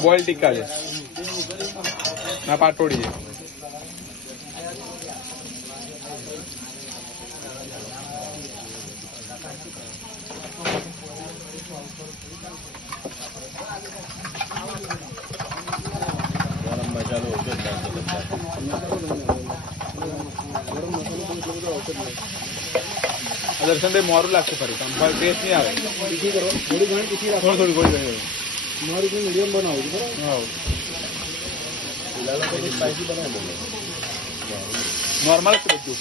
boil ટીકા છે ના પાટોડી છે દર્શન ભાઈ મોરું લાગશે ફરી ટેસ્ટ નહીં આવે થોડી ઘણી તીખી રાખો થોડી ઘણી મારું મીડિયમ બનાવું છું બરાબર સ્પાઈસી બનાવી નોર્મલ છે બધું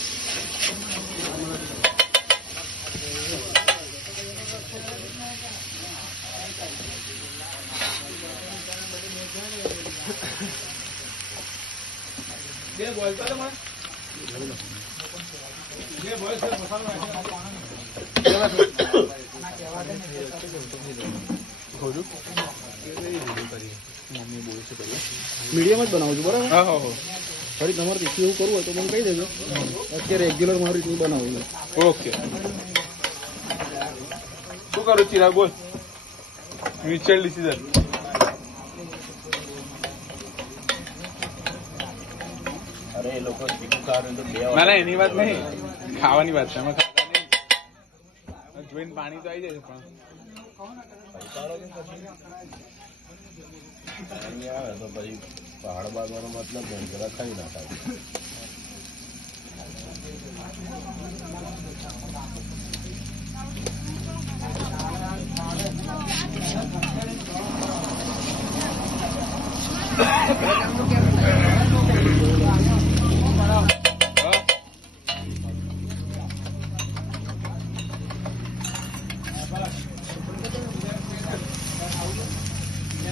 બે બોલ તો તમારે બે બોલ છે મસાલો મીડિયમ જ બનાવું છું બરાબર હા હા ફરી તમારે તીખી એવું કરવું હોય તો મને કહી દેજો અત્યારે રેગ્યુલર મારી રીતનું બનાવું ઓકે શું કરું ચિરાગ બોલ મ્યુચ્યુઅલ ડિસિઝન ના ના એની વાત નહીં ખાવાની વાત છે અમે ખાતા નહીં જોઈને પાણી તો આવી જાય છે પણ આવે તો પછી પહાડ બાંધવાનો મતલબ નહીં જરા ખાઈ નાખાય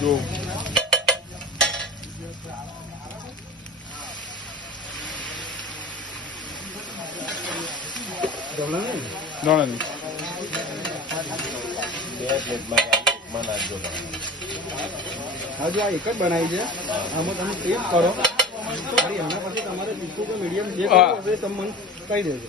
જો હજુ આ એક જ બનાવી છે આમાં તમે ટેસ્ટ કરો એના પછી તમારે તીખું કે મીડિયમ જે તમે મને કહી દેજો